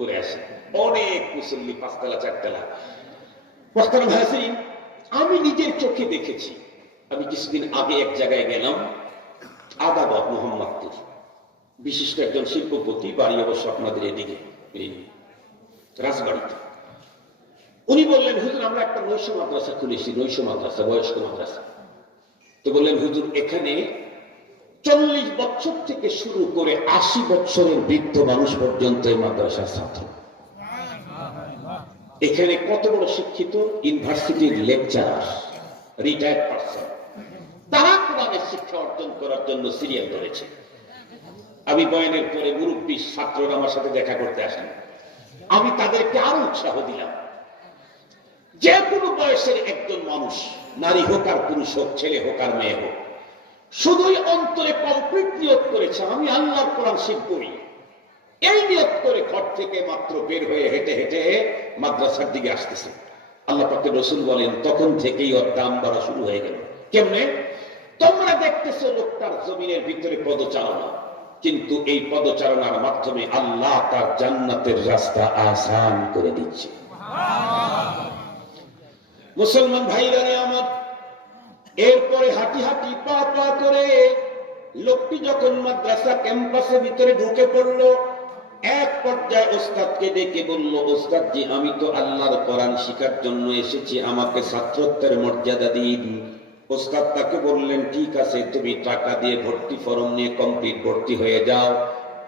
করে আসে, অনেক মুসল্লি, পাঁচতলা চারতলা। মোহতারাম হাজিরিন, আমি নিজের চোখে দেখেছি। আমি কিছুদিন আগে এক জায়গায় গেলাম, আদাবত মোহাম্মদপুর, বিশিষ্ট একজন শিল্পপতি, বাড়ি অবশ্য আপনাদের এদিকে এই রাজবাড়িতে। উনি বললেন, হুজুর আমরা একটা নৈশ মাদ্রাসা খুলেছি, নৈশ মাদ্রাসা, বয়স্ক মাদ্রাসা। তো বললেন, হুজুর এখানে 40 বছর থেকে শুরু করে 80 বছরের বৃদ্ধ মানুষ পর্যন্ত এই মাদ্রাসার ছাত্র। এখানে কত বড় শিক্ষিত ইউনিভার্সিটির লেকচারার, রিটায়ার্ড পারসন, তারা কোরআনের শিক্ষা অর্জন করার জন্য সিরিয়াল ধরেছে। আমি বয়ানের পরে মুরব্বী ছাত্ররা আমার সাথে দেখা করতে আসেন, আমি তাদেরকে আরো উৎসাহ দিলাম, যে কোনো বয়সের একজন মানুষ, নারী হোক আর পুরুষ হোক, ছেলে হোক আর মেয়ে হোক, শুধুই অন্তরে কমপ্লিট নিয়ত করেছে আমি আল্লাহর কোরআন শিখবই, এই নিয়ত করে ঘর থেকে মাত্র বের হয়ে হেঁটে হেঁটে মাদ্রাসার দিকে আসতেছে, আল্লাহ পাকের রাসূল বলেন তখন থেকেই ওর দাম বাড়া শুরু হয়ে গেল। কেমনে? তোমরা দেখতেছো লোকটার জমিনের ভিতরে পদচারণা, কিন্তু এই পদচারণার মাধ্যমে আল্লাহ তার জান্নাতের রাস্তা আসান করে দিচ্ছে। মুসলমান ভাইরা আমার, এরপরে হাঁটি হাঁটি পা পা করে লোকটি যখন মাদ্রাসা ক্যাম্পাসের ভিতরে ঢুকে পড়লো, এক পর্যায়ে ওস্তাদকে ডেকে বলল, ওস্তাদ জি আমি তো আল্লাহর কোরআন শিখার জন্য এসেছি, আমাকে ছাত্রত্বের মর্যাদা দিন। ওস্তাদ তাকে বললেন, ঠিক আছে, তুমি টাকা দিয়ে ভর্তি ফরম নিয়ে কমপ্লিট ভর্তি হয়ে যাও।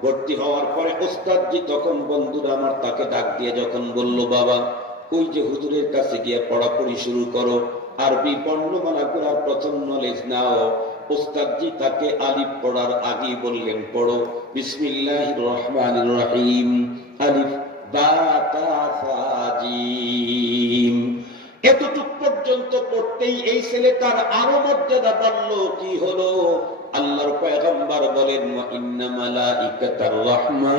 ভর্তি হওয়ার পরে ওস্তাদ জি তখন বন্ধুরা আমার তাকে ডাক দিয়ে যখন বলল, বাবা ওই যে হুজুরের কাছে গিয়ে পড়াপড়ি শুরু করো, আরবি বর্ণমালা গুলার প্রথম নলেজ নাও। ওস্তাদ জি তাকে আলিফ পড়ার আগেই বললেন, পড়ো বিসমিল্লাহির রহমানির রহিম, আলিফ বা তা সা জিম। এতটুক পর্যন্ত পড়তেই এই ছেলেটার আরো মর্যাদা বাড়লো। কি হলো? আল্লাহর পয়গম্বর বলেন, ওয়া ইন্না মালাইকাতার রাহমা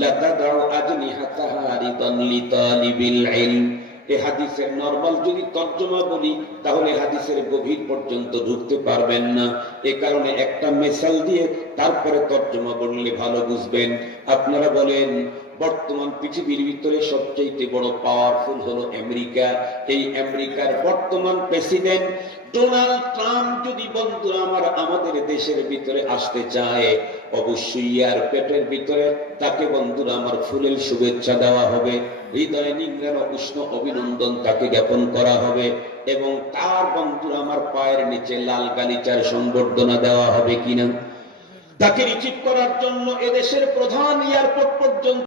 লাতাদাউ আজনিহাতাহা রিদান লিতালিবিল ইলম। এই হাদিসের নরমাল যদি তর্জমা বলি তাহলে হাদিসের গভীর পর্যন্ত ঢুকতে পারবেন না। এ কারণে একটা মিসাল দিয়ে তারপরে তর্জমা বললে ভালো বুঝবেন। আপনারা বলেন, বর্তমান পৃথিবীর ভিতরে সবচেয়ে বড় পাওয়ারফুল হলো আমেরিকা। এই আমেরিকার বর্তমান প্রেসিডেন্ট ডোনাল্ড ট্রাম্প যদি বন্ধুরা আমার আমাদের দেশের ভিতরে আসতে চায়, অবশ্যই এয়ারপোর্টের ভিতরে তাকে বন্ধুরা আমার ফুলের শুভেচ্ছা দেওয়া হবে, হৃদয় নিংড়ানো উষ্ণ অভিনন্দন তাকে জ্ঞাপন করা হবে, এবং তার বন্ধুরা আমার পায়ের নিচে লাল গালিচার সংবর্ধনা দেওয়া হবে কিনা। তাকে রিসিভ করার জন্য এদেশের প্রধান এয়ারপোর্ট পর্যন্ত